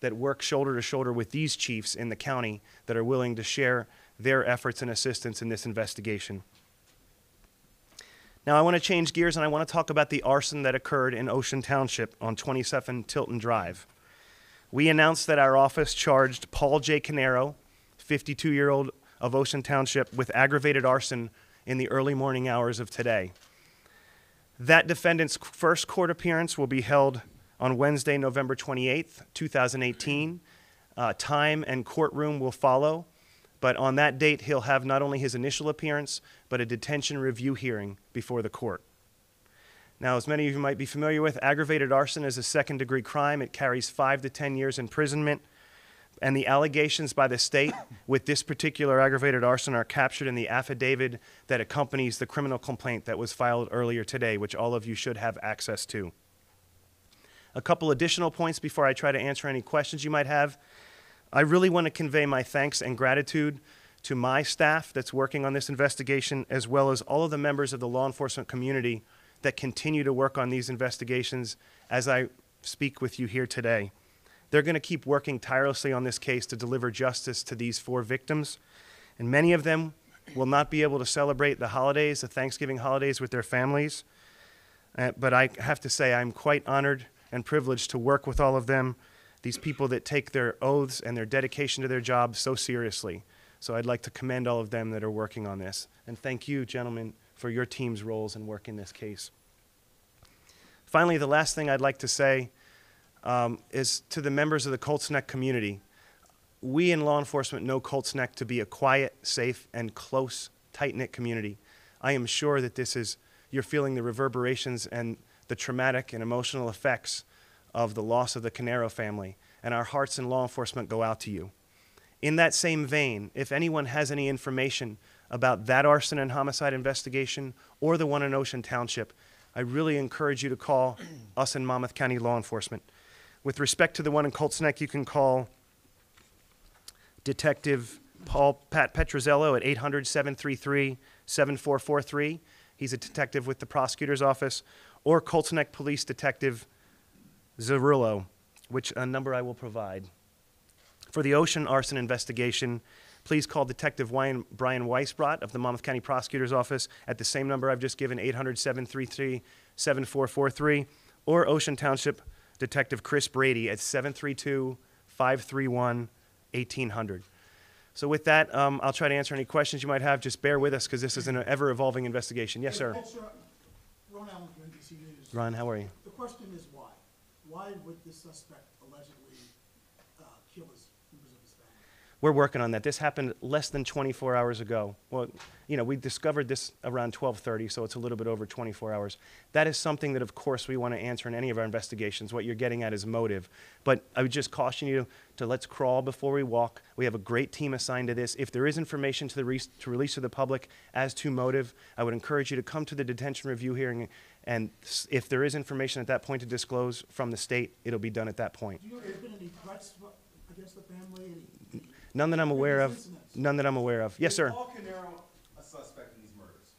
that work shoulder to shoulder with these chiefs in the county that are willing to share their efforts and assistance in this investigation. Now I want to change gears and I want to talk about the arson that occurred in Ocean Township on 27 Tilton Drive. We announced that our office charged Paul J. Canero, 52-year-old of Ocean Township, with aggravated arson in the early morning hours of today. That defendant's first court appearance will be held on Wednesday, November 28th, 2018. Time and courtroom will follow, but on that date, he'll have not only his initial appearance, but a detention review hearing before the court. Now, as many of you might be familiar with, aggravated arson is a second-degree crime. It carries 5 to 10 years imprisonment, and the allegations by the state with this particular aggravated arson are captured in the affidavit that accompanies the criminal complaint that was filed earlier today, which all of you should have access to. A couple additional points before I try to answer any questions you might have. I really want to convey my thanks and gratitude to my staff that's working on this investigation, as well as all of the members of the law enforcement community that continue to work on these investigations as I speak with you here today. They're going to keep working tirelessly on this case to deliver justice to these 4 victims, and many of them will not be able to celebrate the holidays, the Thanksgiving holidays, with their families. But I have to say I'm quite honored and privileged to work with all of them, these people that take their oaths and their dedication to their job so seriously. So I'd like to commend all of them that are working on this. And thank you, gentlemen, for your team's roles in work in this case. Finally, the last thing I'd like to say is to the members of the Colts Neck community. We in law enforcement know Colts Neck to be a quiet, safe, and close, tight-knit community. I am sure that you're feeling the reverberations and the traumatic and emotional effects of the loss of the Canero family, and our hearts in law enforcement go out to you. In that same vein, if anyone has any information about that arson and homicide investigation or the one in Ocean Township, I really encourage you to call us in Monmouth County Law Enforcement. With respect to the one in Colts Neck, you can call Detective Pat Petrozello at 800-733-7443. He's a detective with the prosecutor's office, or Colts Neck Police Detective Zerillo, which a number I will provide. For the Ocean arson investigation, please call Detective Brian Weisbrot of the Monmouth County Prosecutor's Office at the same number I've just given, 800-733-7443, or Ocean Township Detective Chris Brady at 732-531-1800. So with that, I'll try to answer any questions you might have. Just bear with us because this is an ever-evolving investigation. Yes, sir. Ron Allen from NBC News. Ron, how are you? The question is why? Why would this suspect allegedly kill his members of his family? We're working on that. This happened less than 24 hours ago. Well, we discovered this around 12:30, so it's a little bit over 24 hours. That is something that, of course, we want to answer in any of our investigations. What you're getting at is motive. But I would just caution you to let's crawl before we walk. We have a great team assigned to this. If there is information to release to the public as to motive, I would encourage you to come to the detention review hearing, and if there is information at that point to disclose from the state, it'll be done at that point. Do you know if there's been any threats against the family? None that I'm aware of. None that I'm aware of. Yes, sir. Is Paul Canero a suspect in these murders?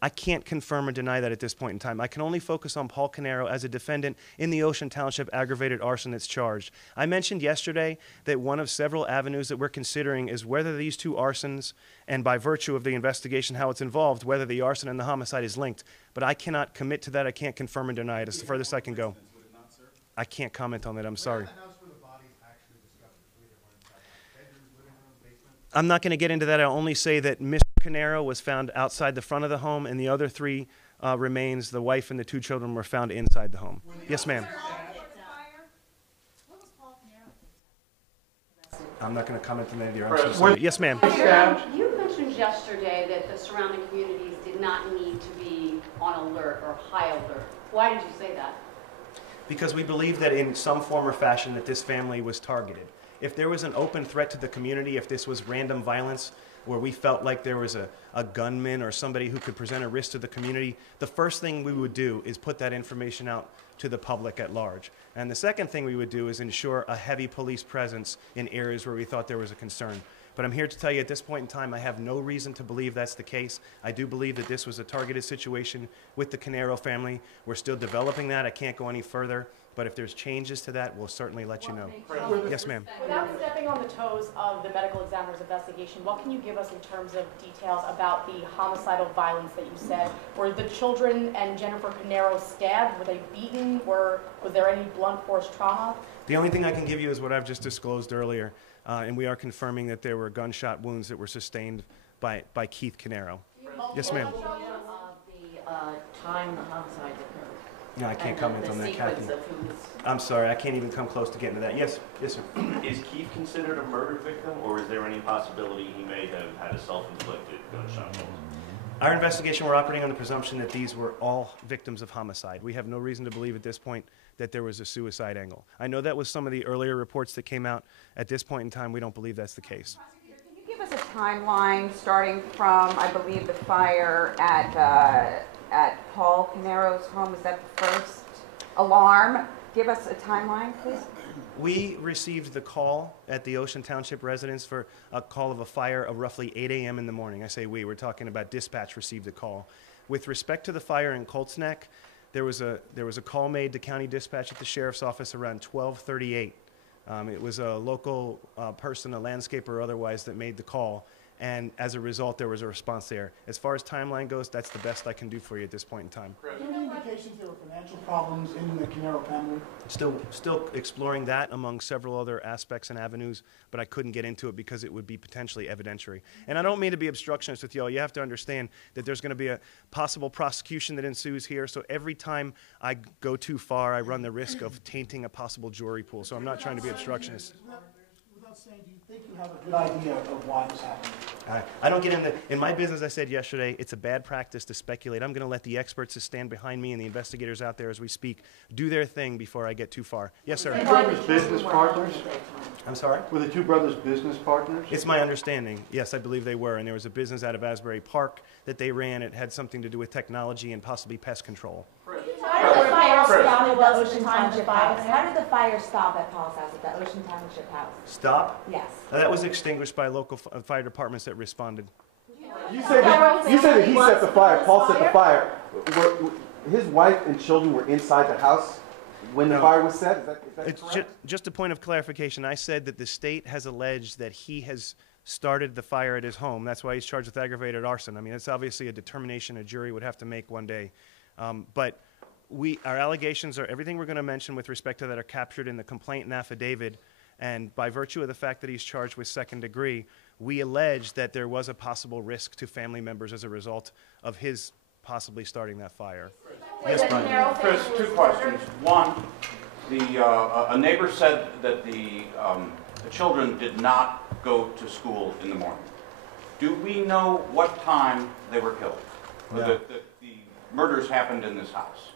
I can't confirm or deny that at this point in time. I can only focus on Paul Canero as a defendant in the Ocean Township aggravated arson that's charged. I mentioned yesterday that one of several avenues that we're considering is whether these 2 arsons, and by virtue of the investigation how it's involved, whether the arson and the homicide is linked. But I cannot commit to that. I can't confirm or deny it. It's the furthest I can go. I can't comment on that. I'm sorry. I'm not going to get into that. I'll only say that Mr. Canero was found outside the front of the home, and the other 3 remains, the wife and the 2 children, were found inside the home. Yes, ma'am. I'm not going to comment on any of your answers. Yes, ma'am. You mentioned yesterday that the surrounding communities did not need to be on alert or high alert. Why did you say that? Because we believe that in some form or fashion that this family was targeted. If there was an open threat to the community, if this was random violence where we felt like there was a gunman or somebody who could present a risk to the community, the first thing we would do is put that information out to the public at large. And the second thing we would do is ensure a heavy police presence in areas where we thought there was a concern. But I'm here to tell you at this point in time, I have no reason to believe that's the case. I do believe that this was a targeted situation with the Canero family. We're still developing that. I can't go any further. But if there's changes to that, we'll certainly let you know. Yes, ma'am. Without stepping on the toes of the medical examiner's investigation, what can you give us in terms of details about the homicidal violence that you said? Were the children and Jennifer Canero stabbed? Were they beaten? Was there any blunt force trauma? The only thing I can give you is what I've just disclosed earlier, and we are confirming that there were gunshot wounds that were sustained by Keith Canero. Yes, ma'am. Of the time the homicide occurred. No, I can't comment on that, Kathy. The sequence of who's... I'm sorry, I can't even come close to getting to that. Yes, yes, sir. Is Keith considered a murder victim, or is there any possibility he may have had a self-inflicted gunshot wound? Our investigation, we're operating on the presumption that these were all victims of homicide. We have no reason to believe at this point that there was a suicide angle. I know that was some of the earlier reports that came out. At this point in time, we don't believe that's the case. Prosecutor, can you give us a timeline starting from, I believe, the fire at Paul Canero's home? Is that the first alarm? Give us a timeline, please. We received the call at the Ocean Township residence for a call of a fire of roughly 8 a.m. in the morning. I say we're talking about dispatch received the call. With respect to the fire in Colts Neck, there was a call made to county dispatch at the sheriff's office around 12:38. It was a local person, a landscaper or otherwise, that made the call. And as a result, there was a response there. As far as timeline goes, that's the best I can do for you at this point in time. Are there any indications there were financial problems in the Canero family? Still exploring that among several other aspects and avenues, but I couldn't get into it because it would be potentially evidentiary. And I don't mean to be obstructionist with y'all. You have to understand that there's going to be a possible prosecution that ensues here. So every time I go too far, I run the risk of tainting a possible jury pool. So I'm not trying to be obstructionist. Without saying, do you think you have a good idea of why this happened? I don't get in my business. I said yesterday, it's a bad practice to speculate. I'm going to let the experts that stand behind me and the investigators out there as we speak do their thing before I get too far. Yes, sir. Were the two brothers business partners? I'm sorry? Were the two brothers business partners? It's my understanding. Yes, I believe they were. And there was a business out of Asbury Park that they ran. It had something to do with technology and possibly pest control. How did the fire stop at the Ocean Township house? How did the fire stop at Paul's house, at the Ocean Township house? Stop? Yes. That was extinguished by local fire departments that responded. You say that he set the fire. Paul set the fire. His wife and children were inside the house when the fire was set? Is that It's correct? just a point of clarification. I said that the state has alleged that he has started the fire at his home. That's why he's charged with aggravated arson. I mean, it's obviously a determination a jury would have to make one day. But our allegations are everything we're going to mention with respect to that are captured in the complaint and affidavit. And by virtue of the fact that he's charged with second degree, we allege that there was a possible risk to family members as a result of his possibly starting that fire. Yes, Brian. Chris, two questions. One, a neighbor said that the children did not go to school in the morning. Do we know what time they were killed? No. The murders happened in this house?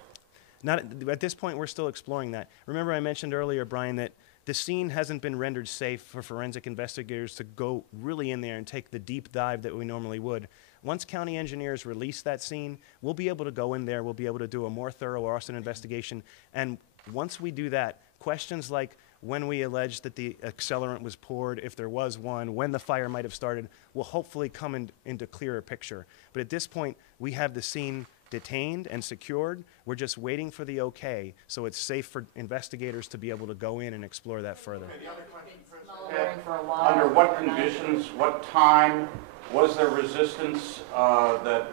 Not at this point. We're still exploring that. Remember, I mentioned earlier, Brian, that the scene hasn't been rendered safe for forensic investigators to go really in there and take the deep dive that we normally would. Once county engineers release that scene, we'll be able to go in there. We'll be able to do a more thorough arson investigation. And once we do that, questions like when we allege that the accelerant was poured, if there was one, when the fire might have started, will hopefully come into clearer picture. But at this point, we have the scene detained and secured. We're just waiting for the okay, so it's safe for investigators to be able to go in and explore that further. Under what conditions, what time, was there resistance that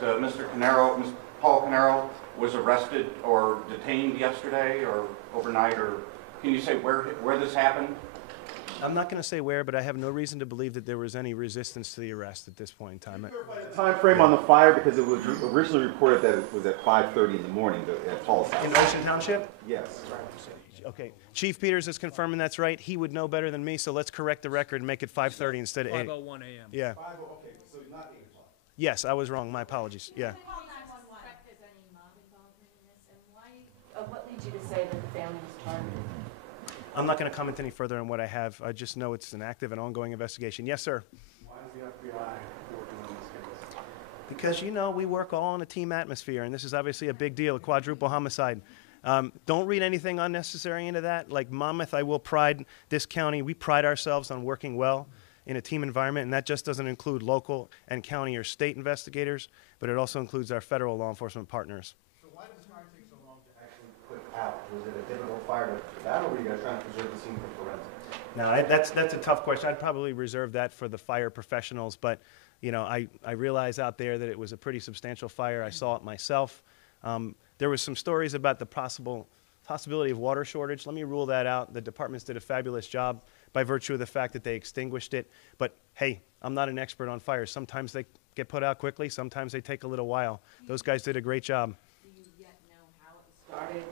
Paul Canero was arrested or detained yesterday or overnight, or can you say where this happened? I'm not going to say where, but I have no reason to believe that there was any resistance to the arrest at this point in time. Time frame on the fire, because it was originally reported that it was at 5:30 in the morning at Paul's house. In Ocean Township? Yes. Okay. Chief Peters is confirming that's right. He would know better than me, so let's correct the record and make it 5:30 instead of 8. 5:01 a.m. Yeah. Okay, so not 8 o'clock. Yes, I was wrong. My apologies. Yeah. What leads you to say that the family was targeted? I'm not going to comment any further on what I have. I just know it's an active and ongoing investigation. Yes, sir. Why is the FBI working on this case? Because, you know, we work all in a team atmosphere, and this is obviously a big deal, a quadruple homicide. Don't read anything unnecessary into that. Like Monmouth, I will pride this county. We pride ourselves on working well in a team environment, and that just doesn't include local and county or state investigators, but it also includes our federal law enforcement partners. So why did this fire take so long to actually put out? Was it a difficult fire to that, or were you guys trying to preserve the scene for forensics? No, that's a tough question. I'd probably reserve that for the fire professionals, but you know, I realize out there that it was a pretty substantial fire. I saw it myself. There was some stories about the possibility of water shortage. Let me rule that out. The departments did a fabulous job by virtue of the fact that they extinguished it. But hey, I'm not an expert on fires. Sometimes they get put out quickly. Sometimes they take a little while. Those guys did a great job. Do you yet know how it started?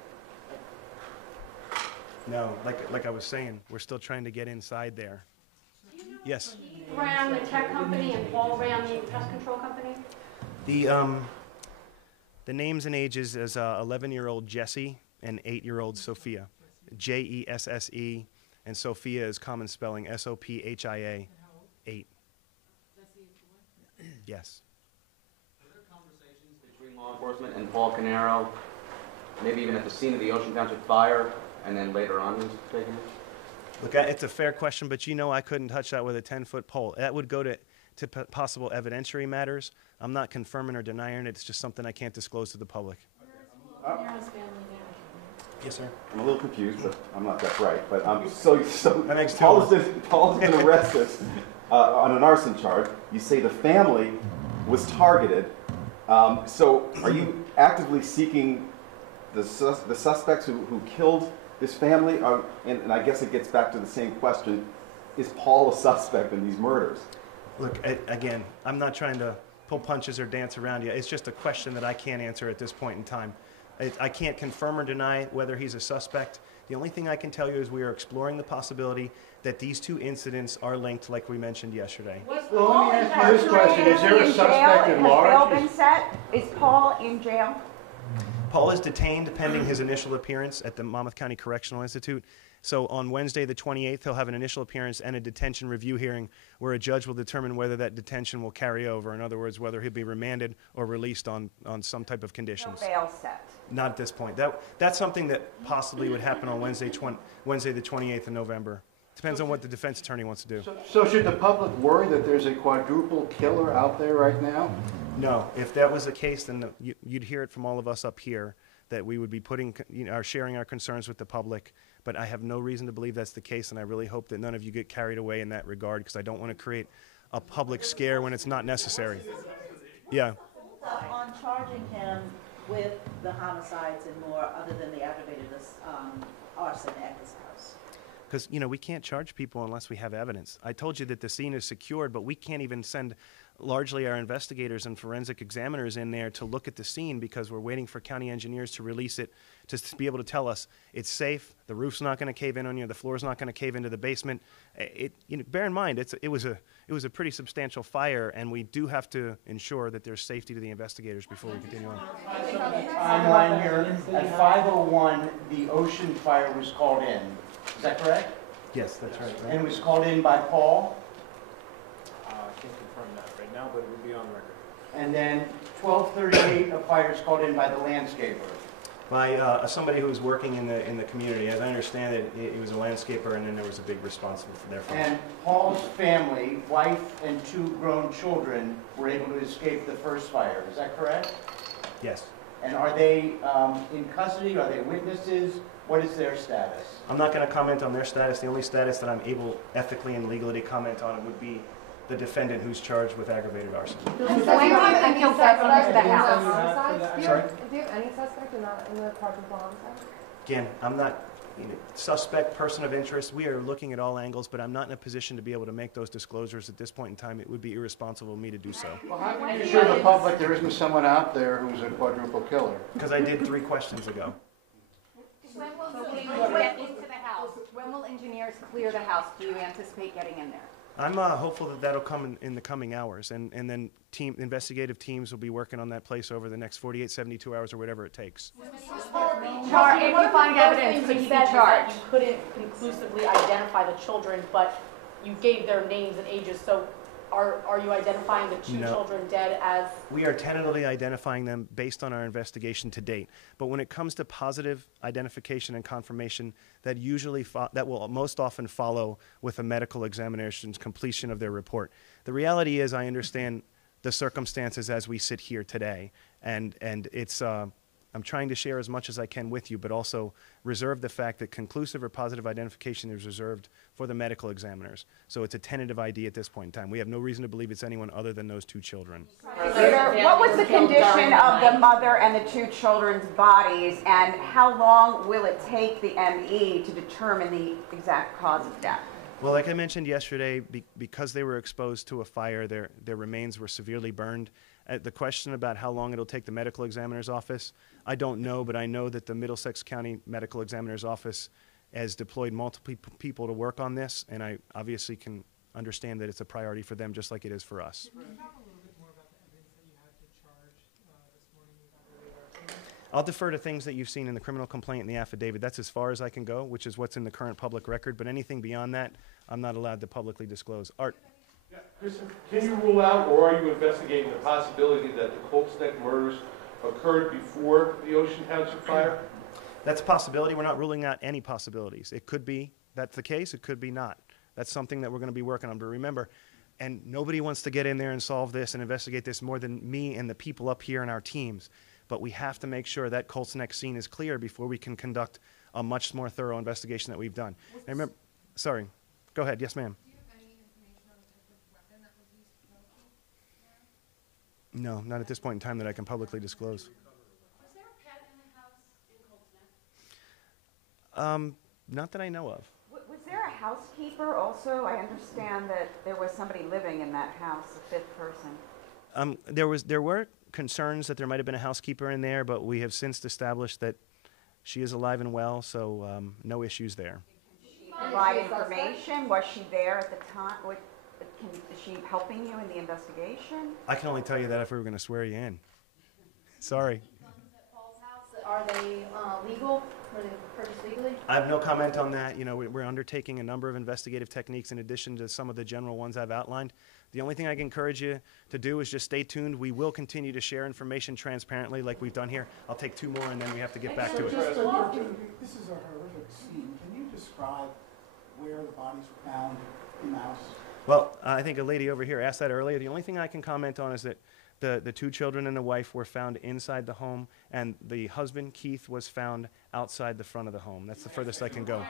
No, like I was saying, we're still trying to get inside there. Yes. He ran the tech company and Paul ran the pest control company? The names and ages is 11-year-old Jessie and 8-year-old Sophia. Jesse, and Sophia is common spelling, Sophia, 8. Yes. Were there conversations between law enforcement and Paul Canero, maybe even at the scene of the Ocean Township fire, and then later on he was taken in? Look, it's a fair question, but you know I couldn't touch that with a 10-foot pole. That would go to possible evidentiary matters. I'm not confirming or denying it. It's just something I can't disclose to the public. Yes, sir. I'm a little confused, but I'm not that bright. But so That makes Paul's been arrested on an arson charge. You say the family was targeted. So are you actively seeking the suspects who killed this family? And I guess it gets back to the same question. Is Paul a suspect in these murders? Look, again, I'm not trying to pull punches or dance around you. It's just a question that I can't answer at this point in time. I can't confirm or deny whether he's a suspect. The only thing I can tell you is we are exploring the possibility that these two incidents are linked, like we mentioned yesterday. Well, let me ask you this question. Is there a suspect at large? Has bail been set? Is Paul in jail? Paul is detained pending his initial appearance at the Monmouth County Correctional Institute. So on Wednesday the 28th, he'll have an initial appearance and a detention review hearing where a judge will determine whether that detention will carry over. In other words, whether he'll be remanded or released on some type of conditions. No bail set. Not at this point. That's something that possibly would happen on Wednesday the 28th of November. Depends on what the defense attorney wants to do. So should the public worry that there's a quadruple killer out there right now? No. If that was the case, then you'd hear it from all of us up here that we would be sharing our concerns with the public. But I have no reason to believe that's the case, and I really hope that none of you get carried away in that regard, because I don't want to create a public scare when it's not necessary. Yeah. On charging him with the homicides and more, other than the aggravated arson at his house? Because, we can't charge people unless we have evidence. I told you that the scene is secured, but we can't even send largely our investigators and forensic examiners in there to look at the scene because we're waiting for county engineers to release it, to be able to tell us it's safe, the roof's not going to cave in on you, the floor's not going to cave into the basement. Bear in mind, it was a pretty substantial fire, and we do have to ensure that there's safety to the investigators before we continue on. Timeline here, at 5:01, the Ocean fire was called in. Is that correct? Yes, that's right. And it was called in by Paul? I can't confirm that right now, but it would be on record. And then 12:38, a fire is called in by the landscaper. By somebody who was working in the community. As I understand it, he was a landscaper, and then there was a big responsible for their family. And Paul's family, wife and 2 grown children, were able to escape the first fire. Is that correct? Yes. And are they in custody? Are they witnesses? What is their status? I'm not going to comment on their status. The only status that I'm able ethically and legally to comment on would be the defendant who's charged with aggravated arson. Do you have any suspect in the homicide? Sorry? Do you have any suspect in the quadruple homicide? Again, I'm not suspect, person of interest. We are looking at all angles, but I'm not in a position to be able to make those disclosures at this point in time. It would be irresponsible of me to do so. Well, how can you assure the public there isn't someone out there who's a quadruple killer? Because I did 3 questions ago. When will get into the house? When will engineers clear the house? Do you anticipate getting in there? I'm hopeful that that'll come in the coming hours, and then investigative teams will be working on that place over the next 48, 72 hours, or whatever it takes. If you find evidence, could he be charged? You couldn't conclusively identify the children, but you gave their names and ages, so are you identifying the 2 children dead as? We are tentatively identifying them based on our investigation to date. But when it comes to positive identification and confirmation, that will most often follow with a medical examination's completion of their report. The reality is, I understand the circumstances as we sit here today, and it's I'm trying to share as much as I can with you, but also reserve the fact that conclusive or positive identification is reserved for the medical examiners. So it's a tentative ID at this point in time. We have no reason to believe it's anyone other than those two children. What was the condition of the mother and the two children's bodies, and how long will it take the ME to determine the exact cause of death? Well, like I mentioned yesterday, because they were exposed to a fire, their remains were severely burned. The question about how long it'll take the medical examiner's office, I don't know, but I know that the Middlesex County Medical Examiner's Office has deployed multiple people to work on this, and I obviously can understand that it's a priority for them just like it is for us. Can you talk a little bit more about the evidence that you had to charge this morning about the arson? I'll defer to things that you've seen in the criminal complaint and the affidavit. That's as far as I can go, which is what's in the current public record, but anything beyond that, I'm not allowed to publicly disclose. Art? Yeah, Kristen, can you rule out, or are you investigating the possibility that the Colts Neck murders occurred before the Ocean Township fire? That's a possibility. We're not ruling out any possibilities. It could be that's the case. It could be not. That's something that we're going to be working on. But remember, and nobody wants to get in there and solve this and investigate this more than me and the people up here in our teams. But we have to make sure that Colts Neck scene is clear before we can conduct a much more thorough investigation that we've done. And remember, sorry, go ahead. Yes, ma'am. No, not at this point in time that I can publicly disclose. Was there a pet in the house in Colts Neck? Not that I know of. Was there a housekeeper also? I understand that there was somebody living in that house, a fifth person. There were concerns that there might have been a housekeeper in there, but we have since established that she is alive and well, so no issues there. Did she provide information? Was she there at the time? Is she helping you in the investigation? I can only tell you that if we were going to swear you in. Sorry. Are they legal? Were they purchased legally? I have no comment on that. You know, we're undertaking a number of investigative techniques in addition to some of the general ones I've outlined. The only thing I can encourage you to do is just stay tuned. We will continue to share information transparently like we've done here. I'll take two more and then we have to get back to it. This is a horrific scene. Can you describe where the bodies were found in the house? Well, I think a lady over here asked that earlier. The only thing I can comment on is that the two children and the wife were found inside the home, and the husband, Keith, was found outside the front of the home. That's the furthest I can go.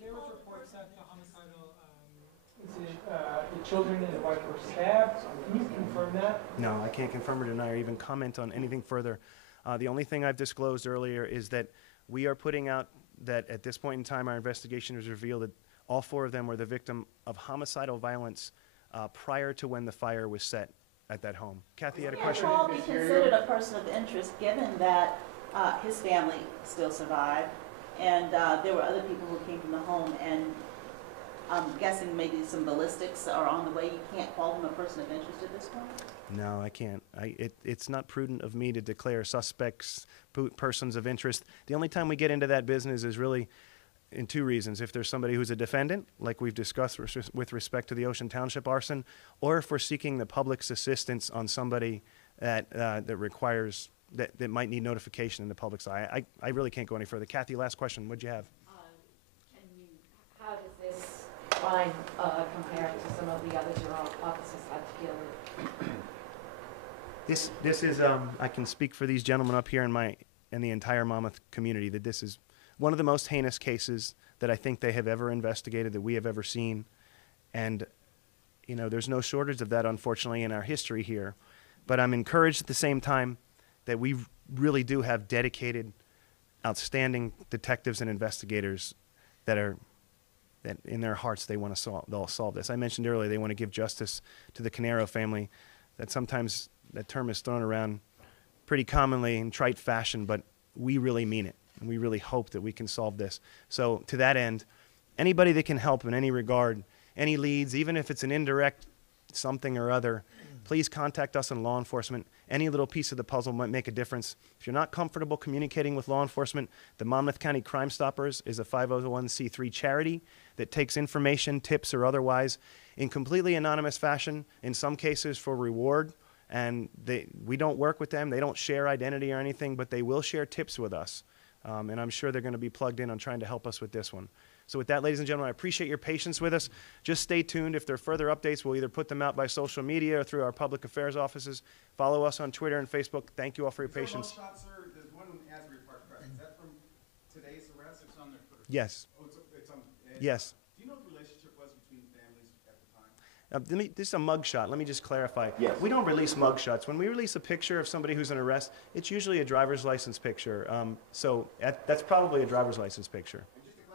There was reports that the homicidal incident, the children and the wife were stabbed. Can you confirm that? No, I can't confirm or deny or even comment on anything further. The only thing I've disclosed earlier is that we are putting out that at this point in time our investigation has revealed that all four of them were the victim of homicidal violence prior to when the fire was set at that home. Kathy, you had a question? Can Paul be considered a person of interest given that his family still survived and there were other people who came from the home, and I'm guessing maybe some ballistics are on the way. You can't call him a person of interest at this point? No, I can't. It's not prudent of me to declare suspects persons of interest. The only time we get into that business is really in two reasons. If there's somebody who's a defendant, like we've discussed with respect to the Ocean Township arson, or if we're seeking the public's assistance on somebody that requires, that might need notification in the public's eye. I really can't go any further. Kathy, last question. What'd you have? How does this fine compare to some of the others your offices had to deal with? This is I can speak for these gentlemen up here in the entire Monmouth community that this is one of the most heinous cases that I think they have ever investigated, that we have ever seen. And, you know, there's no shortage of that, unfortunately, in our history here. But I'm encouraged at the same time that we really do have dedicated, outstanding detectives and investigators that in their hearts they'll solve this. I mentioned earlier they want to give justice to the Canero family. That sometimes that term is thrown around pretty commonly in trite fashion, but we really mean it. And we really hope that we can solve this. So to that end, anybody that can help in any regard, any leads, even if it's an indirect something or other, please contact us in law enforcement. Any little piece of the puzzle might make a difference. If you're not comfortable communicating with law enforcement, the Monmouth County Crime Stoppers is a 501c3 charity that takes information, tips or otherwise, in completely anonymous fashion, in some cases for reward. And we don't work with them. They don't share identity or anything, but they will share tips with us. And I'm sure they're going to be plugged in on trying to help us with this one. So with that, ladies and gentlemen, I appreciate your patience with us. Just stay tuned. If there are further updates, we'll either put them out by social media or through our public affairs offices. Follow us on Twitter and Facebook. Thank you all for your patience. Is there a mugshot, sir? There's one in Asbury Park Press. Is that from today's arrest? It's on there first. Yes. Oh, it's on. Yes. Do you know what the relationship was between families at the time? This is a mugshot. Let me just clarify. Yes. We don't release mugshots. When we release a picture of somebody who's in arrest, it's usually a driver's license picture. That's probably a driver's license picture.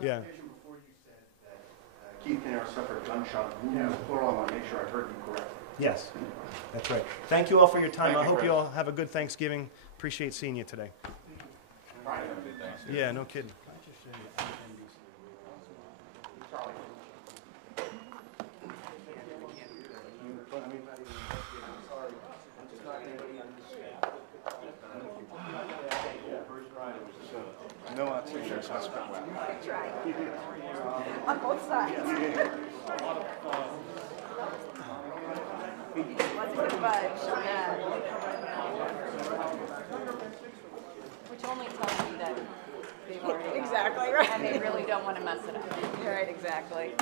Yeah. Before you said that Keith Canaro suffered a gunshot wound in the plural, I want to make sure I heard you correctly. Yes, that's right. Thank you all for your time. I hope you all have a good Thanksgiving. Appreciate seeing you today. Yeah, no kidding. No oxygen suspect. That's right. On both sides. Wasn't a budge, yeah. Which only tells me that they've already. Exactly, right. And they really don't want to mess it up. Right, exactly.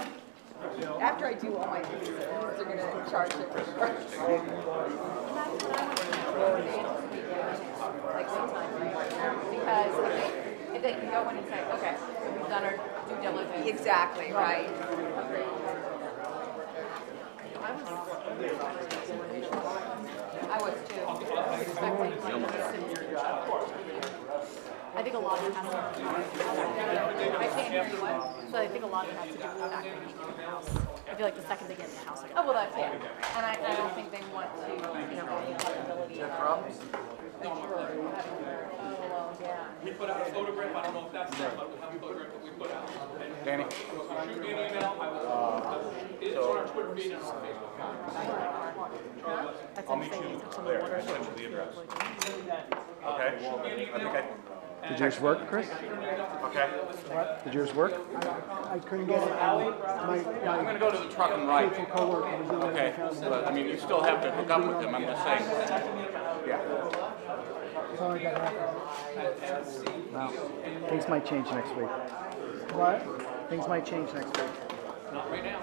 After I do all my duties, they're going to charge it for sure. And that's what I want to know. Like sometime, because if they can go in and say, okay, we've done our due diligence. Exactly, right. I was too. I was expecting I think a lot of it has to do with I can't hear you what, so I think a lot of it has to do with the fact that they get in the house. I feel like the second they get in the house, like, oh well that's it. And I don't think they want to, have the possibility of We put out a photograph, I don't know if that's there, but we have a photograph that we put out. And Danny? so shoot me an email, it's on our Twitter feed and on Facebook. I'll meet you there, I sent you the address. Okay. Did yours work, Chris? Okay. What? Did yours work? I couldn't get it. I'm going to go to the truck and ride. Okay, but I mean, you still have to hook up with him, I'm just saying. Yeah. That's all I got happening. Wow. Things might change next week. What? Things might change next week. Not right now.